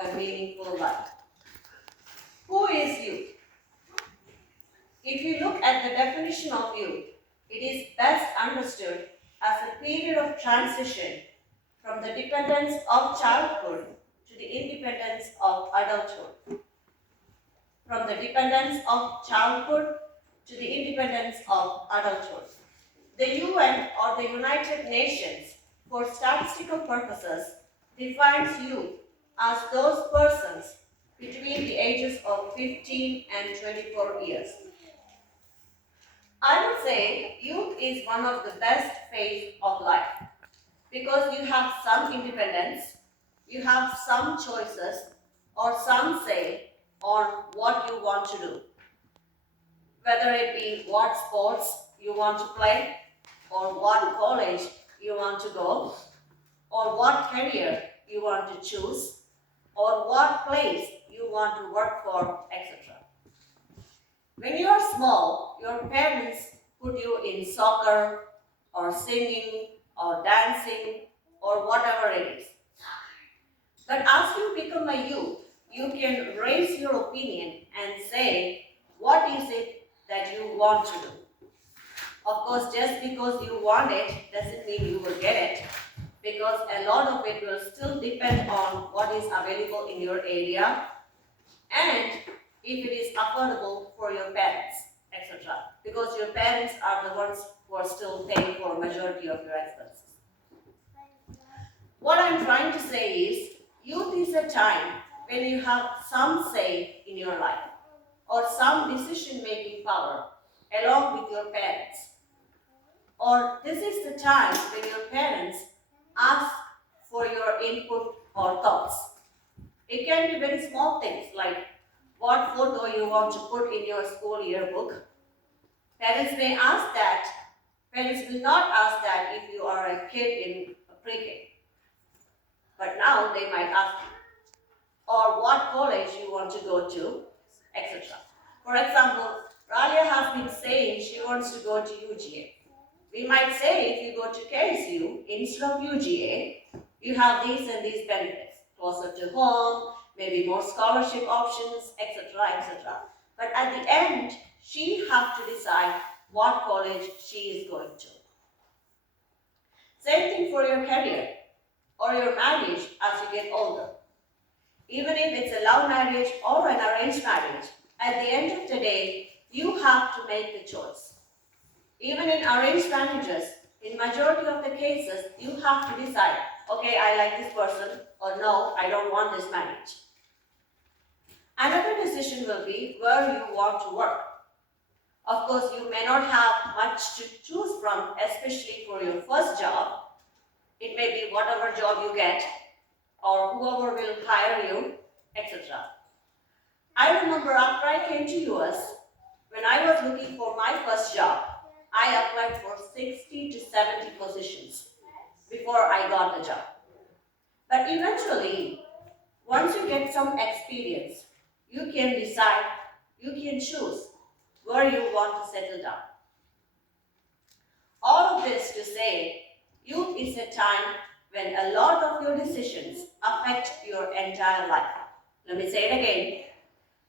of a meaningful life. Who is youth? If you look at the definition of youth, it is best understood as a period of transition from the dependence of childhood to the independence of adulthood. From the dependence of childhood to the independence of adulthood. The UN, or the United Nations, for statistical purposes, defines youth as those persons between the ages of 15 and 24 years. I would say youth is one of the best phase of life because you have some independence, you have some choices or some say on what you want to do. Whether it be what sports you want to play, or what college you want to go, or what career you want to choose, or what place you want to work for, etc. When you are small, your parents put you in soccer, or singing, or dancing, or whatever it is. But as you become a youth, you can raise your opinion and say, what is it that you want to do? Of course, just because you want it doesn't mean you will get it, because a lot of it will still depend on what is available in your area and if it is affordable for your parents, etc. Because your parents are the ones who are still paying for a majority of your expenses. What I'm trying to say is, youth is a time when you have some say in your life or some decision-making power along with your parents. Or this is the time when your parents ask for your input or thoughts. It can be very small things like what photo you want to put in your school yearbook. Parents may ask that. Parents will not ask that if you are a kid in pre-K. But now they might ask you. Or what college you want to go to, etc. For example, Ralia has been saying she wants to go to UGA. We might say if you go to KSU, instead of UGA, you have these and these benefits. Closer to home, maybe more scholarship options, etc., etc. But at the end, she has to decide what college she is going to. Same thing for your career or your marriage as you get older. Even if it's a love marriage or an arranged marriage, at the end of the day, you have to make the choice. Even in arranged marriages, in majority of the cases, you have to decide, okay, I like this person, or no, I don't want this marriage. Another decision will be where you want to work. Of course, you may not have much to choose from, especially for your first job. It may be whatever job you get, or whoever will hire you, etc. I remember after I came to US, when I was looking for my first job, I applied for 60 to 70 positions before I got the job. But eventually, once you get some experience, you can decide, you can choose where you want to settle down. All of this to say, youth is a time when a lot of your decisions affect your entire life. Let me say it again.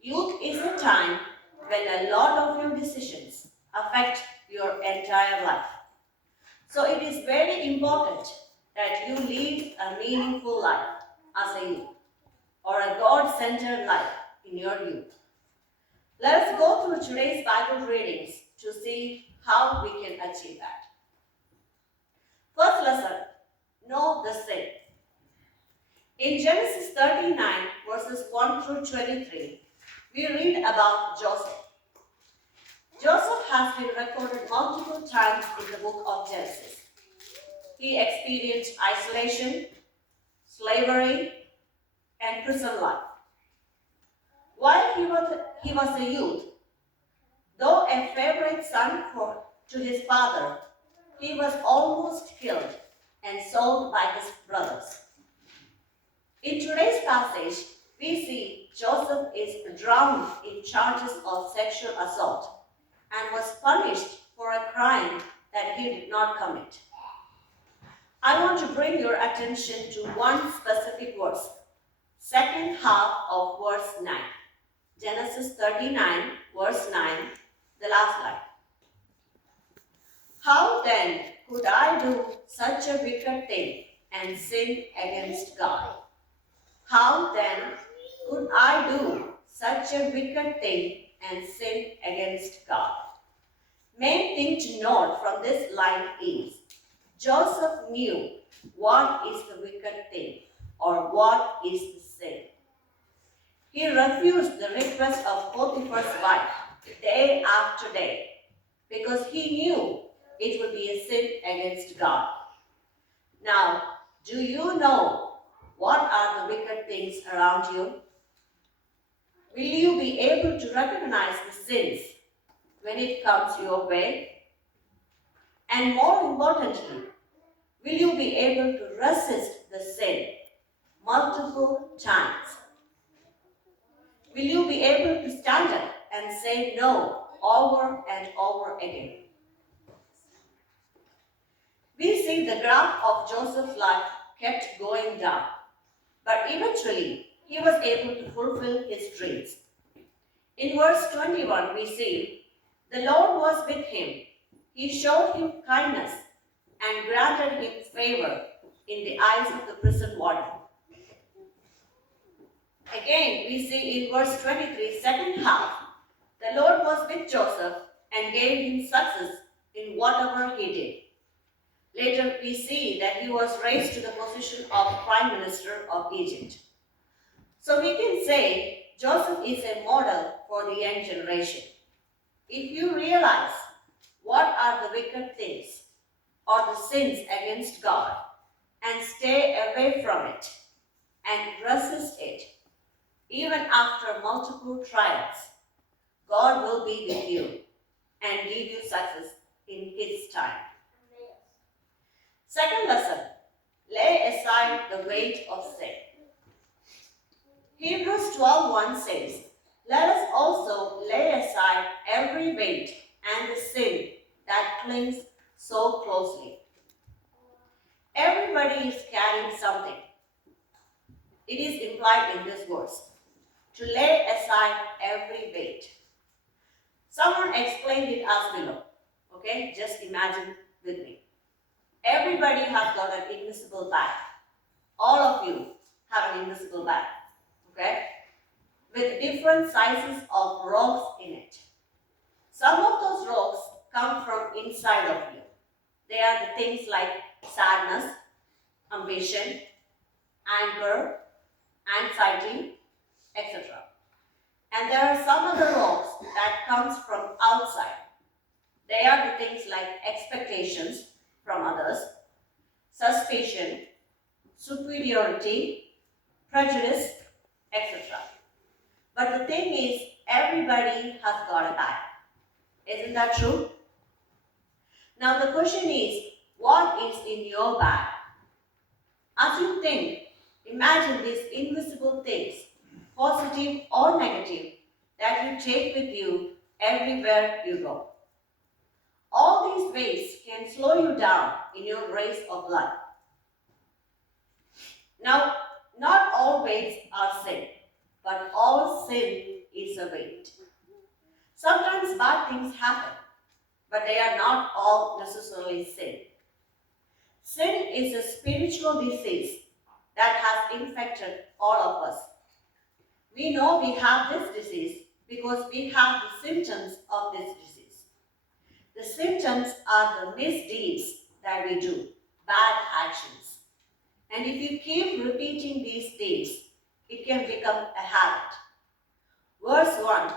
Youth is a time when a lot of your decisions affect your entire life. So it is very important that you lead a meaningful life as a youth, or a God-centered life in your youth. Let us go through today's Bible readings to see how we can achieve that. First lesson, know the sin. In Genesis 39, verses 1 through 23, we read about Joseph. Joseph has been recorded multiple times in the book of Genesis. He experienced isolation, slavery, and prison life. While he was a youth, though a favorite son to his father, he was almost killed and sold by his brothers. In today's passage, we see Joseph is drowned in charges of sexual assault and was punished for a crime that he did not commit. I want to bring your attention to one specific verse, second half of verse 9. Genesis 39, verse 9, the last line. How then could I do such a wicked thing and sin against God? How then could I do such a wicked thing and sin against God? Main thing to note from this line is Joseph knew what is the wicked thing or what is the sin. He refused the request of Potiphar's wife day after day because he knew it would be a sin against God. Now, do you know what are the wicked things around you? Will you be able to recognize the sins when it comes your way? And more importantly, will you be able to resist the sin multiple times? Will you be able to stand up and say no over and over again? We see the graph of Joseph's life kept going down, but eventually he was able to fulfill his dreams. In verse 21, we see, the Lord was with him. He showed him kindness and granted him favor in the eyes of the prison warden. Again, we see in verse 23, second half, the Lord was with Joseph and gave him success in whatever he did. Later, we see that he was raised to the position of Prime Minister of Egypt. So we can say Joseph is a model for the young generation. If you realize what are the wicked things or the sins against God and stay away from it and resist it, even after multiple trials, God will be with you and give you success in His time. Second lesson, lay aside the weight of sin. Hebrews 12:1 says, let us also lay aside every weight and the sin that clings so closely. Everybody is carrying something. It is implied in this verse, to lay aside every weight. Someone explained it as below. Okay, just imagine with me. Everybody has got an invisible bag. All of you have an invisible bag. Okay, with different sizes of rocks in it. Some of those rocks come from inside of you. They are the things like sadness, ambition, anger, anxiety, etc. And there are some other rocks that comes from outside. They are the things like expectations from others, suspicion, superiority, prejudice, etc. But the thing is, everybody has got a bag. Isn't that true? Now the question is, what is in your bag? As you think, imagine these invisible things, positive or negative, that you take with you everywhere you go. All these weights can slow you down in your race of life. Now, not all weights are sin, but all sin is a weight. Sometimes bad things happen, but they are not all necessarily sin. Sin is a spiritual disease that has infected all of us. We know we have this disease because we have the symptoms of this disease. The symptoms are the misdeeds that we do, bad actions. And if you keep repeating these deeds, it can become a habit. Verse 1,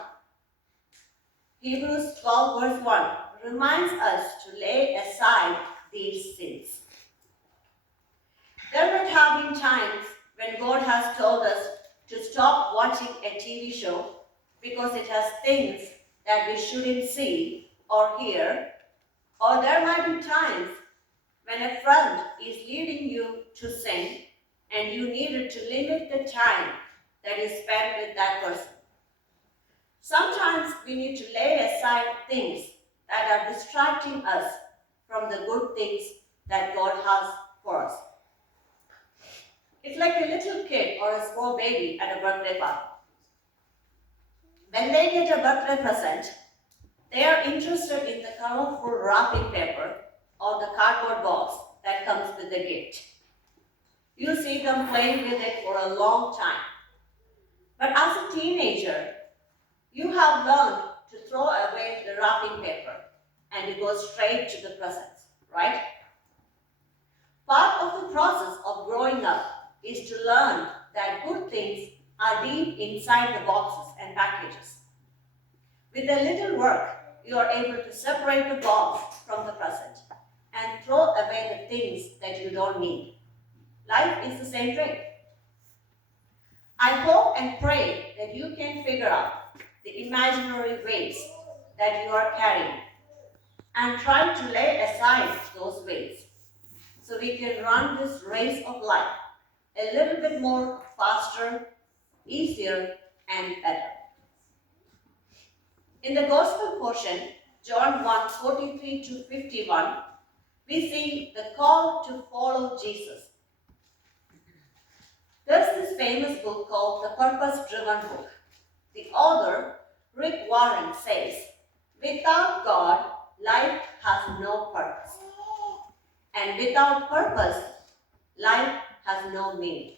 Hebrews 12 verse 1 reminds us to lay aside these sins. There might have been times when God has told us to stop watching a TV show because it has things that we shouldn't see or hear, or there might be times when a friend is leading you to sin and you needed to limit the time that you spend with that person. Sometimes we need to lay aside things that are distracting us from the good things that God has for us. It's like a little kid or a small baby at a birthday party. When they get a birthday present, they are interested in the colorful wrapping paper or the cardboard box that comes with the gift. You see them playing with it for a long time. But as a teenager, you have learned to throw away the wrapping paper and to go straight to the presents, right? Part of the process of growing up is to learn that good things are deep inside the boxes and packages. With a little work, you are able to separate the box from the present and throw away the things that you don't need. Life is the same thing. I hope and pray that you can figure out the imaginary weights that you are carrying and try to lay aside those weights so we can run this race of life a little bit more faster, easier, and better. In the Gospel portion, John 1:43 to 51, we see the call to follow Jesus. There's this famous book called The Purpose-Driven Book. The author, Rick Warren, says, without God, life has no purpose. And without purpose, life has no meaning.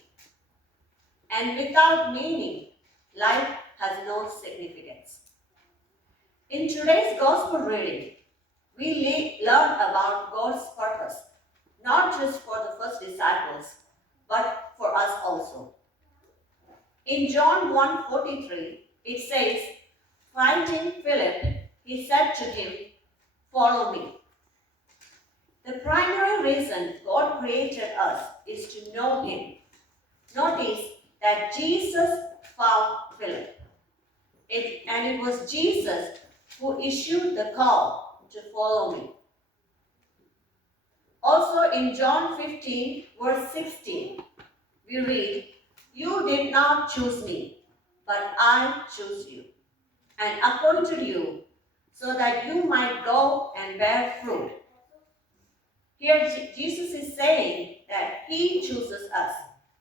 And without meaning, life has no significance. In today's Gospel reading, we learn about God's purpose, not just for the first disciples, but for us also. In John 1:43, it says, finding Philip, he said to him, follow me. The primary reason God created us is to know him. Notice that Jesus found Philip. And it was Jesus who issued the call to follow me. Also in John 15, verse 16, we read, you did not choose me, but I chose you and appointed you so that you might go and bear fruit. Here Jesus is saying that he chooses us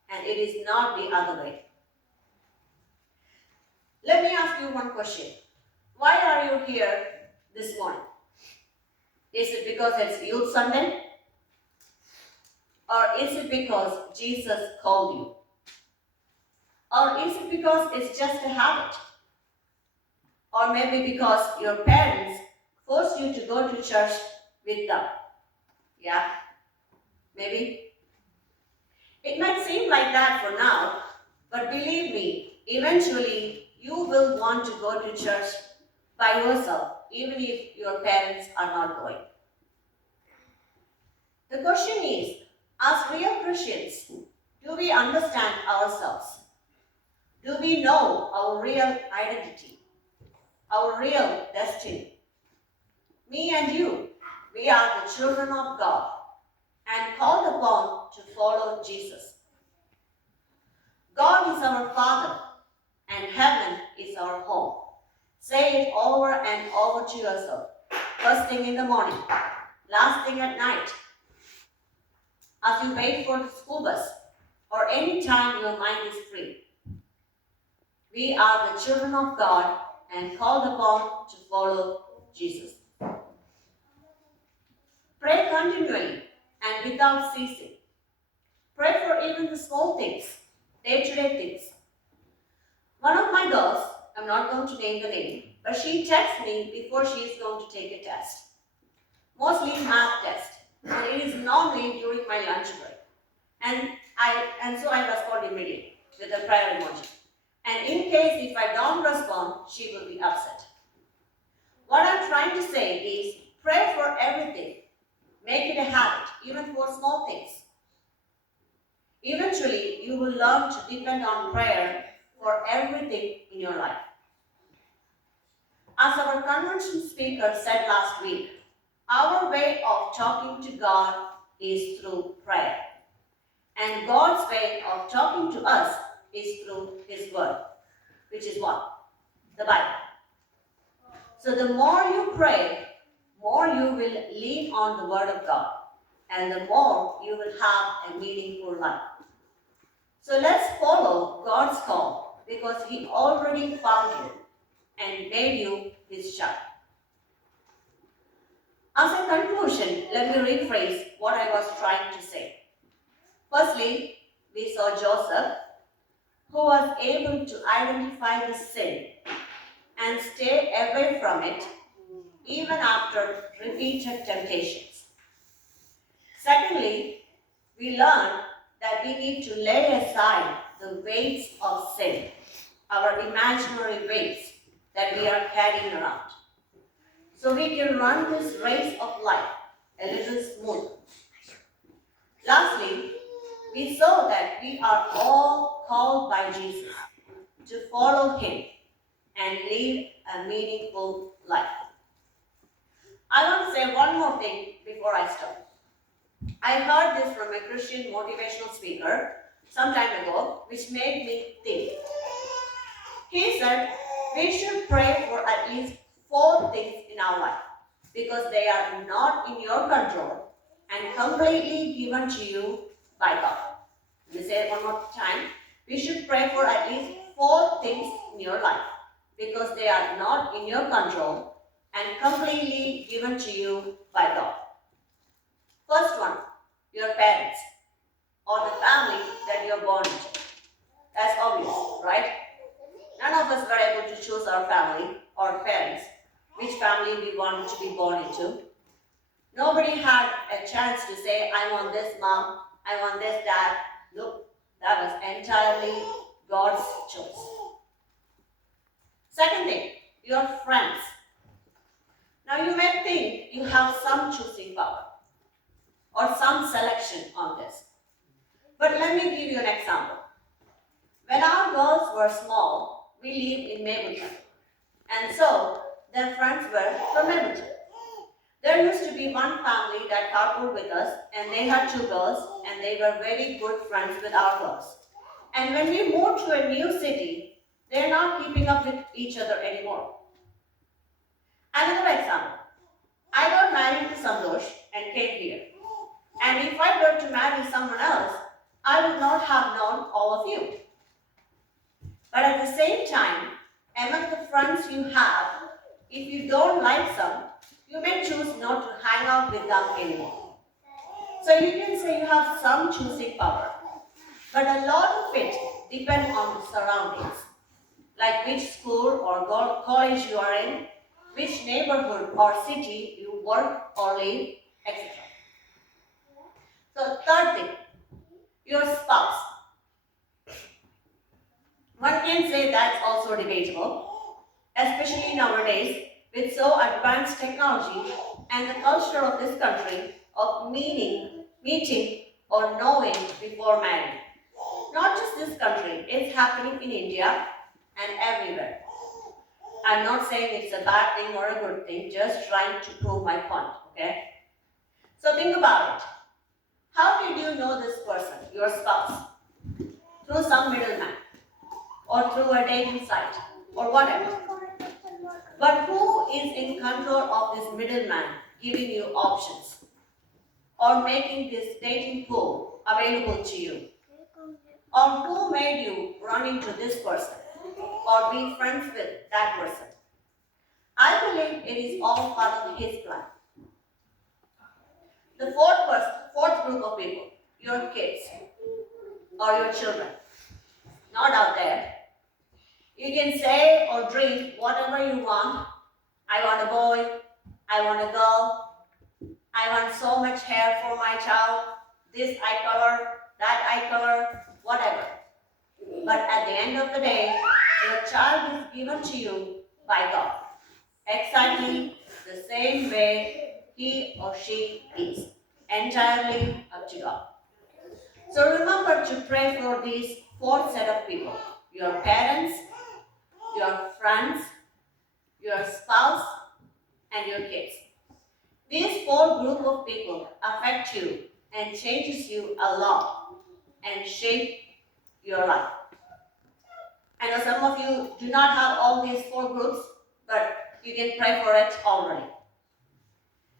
and it is not the other way. Let me ask you one question. Why are you here this morning? Is it because it's Youth Sunday? Or is it because Jesus called you? Or is it because it's just a habit? Or maybe because your parents forced you to go to church with them? Yeah? Maybe? It might seem like that for now, but believe me, eventually you will want to go to church by yourself, even if your parents are not going. The question is, as real Christians, do we understand ourselves? Do we know our real identity, our real destiny? Me and you, we are the children of God and called upon to follow Jesus. God is our Father and heaven is our home. Say it over and over to yourself. First thing in the morning, last thing at night, as you wait for the school bus, or any time your mind is free. We are the children of God and called upon to follow Jesus. Pray continually and without ceasing. Pray for even the small things, day-to-day things. One of my girls, I'm not going to name the name, but she texts me before she is going to take a test. Mostly math test, and it is normally during my lunch break. And so I respond immediately with a prayer emoji. And in case if I don't respond, she will be upset. What I'm trying to say is pray for everything. Make it a habit, even for small things. Eventually, you will learn to depend on prayer for everything in your life. As our convention speaker said last week, our way of talking to God is through prayer. And God's way of talking to us is through His Word, which is what? The Bible. So the more you pray, more you will lean on the Word of God, and the more you will have a meaningful life. So let's follow God's call because He already found you and made you His child. As a conclusion, let me rephrase what I was trying to say. Firstly, we saw Joseph, who was able to identify the sin and stay away from it even after repeated temptations. Secondly, we learn that we need to lay aside the weights of sin, our imaginary weights that we are carrying around, so we can run this race of life a little smoother. Lastly, we saw that we are all called by Jesus to follow Him and live a meaningful life. I want to say one more thing before I stop. I heard this from a Christian motivational speaker some time ago, which made me think. He said we should pray for at least 4 things in our life because they are not in your control and completely given to you by God. Let me say it one more time. We should pray for at least 4 things in your life because they are not in your control and completely given to you by God. First one, your parents or the family that you are born into. That's obvious, right? None of us were able to choose our family or parents, which family we wanted to be born into. Nobody had a chance to say, I want this mom, I want this dad. Look, that was entirely God's choice. Second thing, your friends. Now you may think you have some choosing power or some selection on this. But let me give you an example. When our girls were small, we lived in Mapleton. And so their friends were from Mapleton. There used to be one family that carpooled with us, and they had 2 girls, and they were very good friends with our girls. And when we moved to a new city, they're not keeping up with each other anymore. Another example, I got married to Santosh and came here. And if I were to marry someone else, I would not have known all of you. But at the same time, among the friends you have, if you don't like some, you may choose not to hang out with them anymore. So you can say you have some choosing power. But a lot of it depends on the surroundings, like which school or college you are in, which neighborhood or city you work or live, etc. So third thing, your spouse. One can say that's also debatable, especially nowadays with so advanced technology and the culture of this country of meeting or knowing before marrying. Not just this country, it's happening in India and everywhere. I'm not saying it's a bad thing or a good thing, just trying to prove my point, okay? So think about it. How did you know this person, your spouse? Through some middleman, or through a dating site, or whatever. But who is in control of this middleman giving you options, or making this dating pool available to you? Or who made you run into this person, or be friends with that person? I believe it is all part of His plan. The fourth group of people, your kids or your children, not out there. You can say or dream whatever you want. I want a boy, I want a girl, I want so much hair for my child, this eye color, that eye color, whatever. But at the end of the day, your child is given to you by God, exactly the same way he or she is, entirely up to God. So remember to pray for these 4 set of people, your parents, your friends, your spouse, and your kids. These 4 group of people affect you and changes you a lot and shape your life. I know some of you do not have all these 4 groups, but you can pray for it already.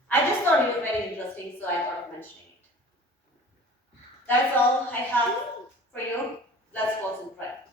I just thought it was very interesting, so I thought of mentioning it. That's all I have for you. Let's pause and pray.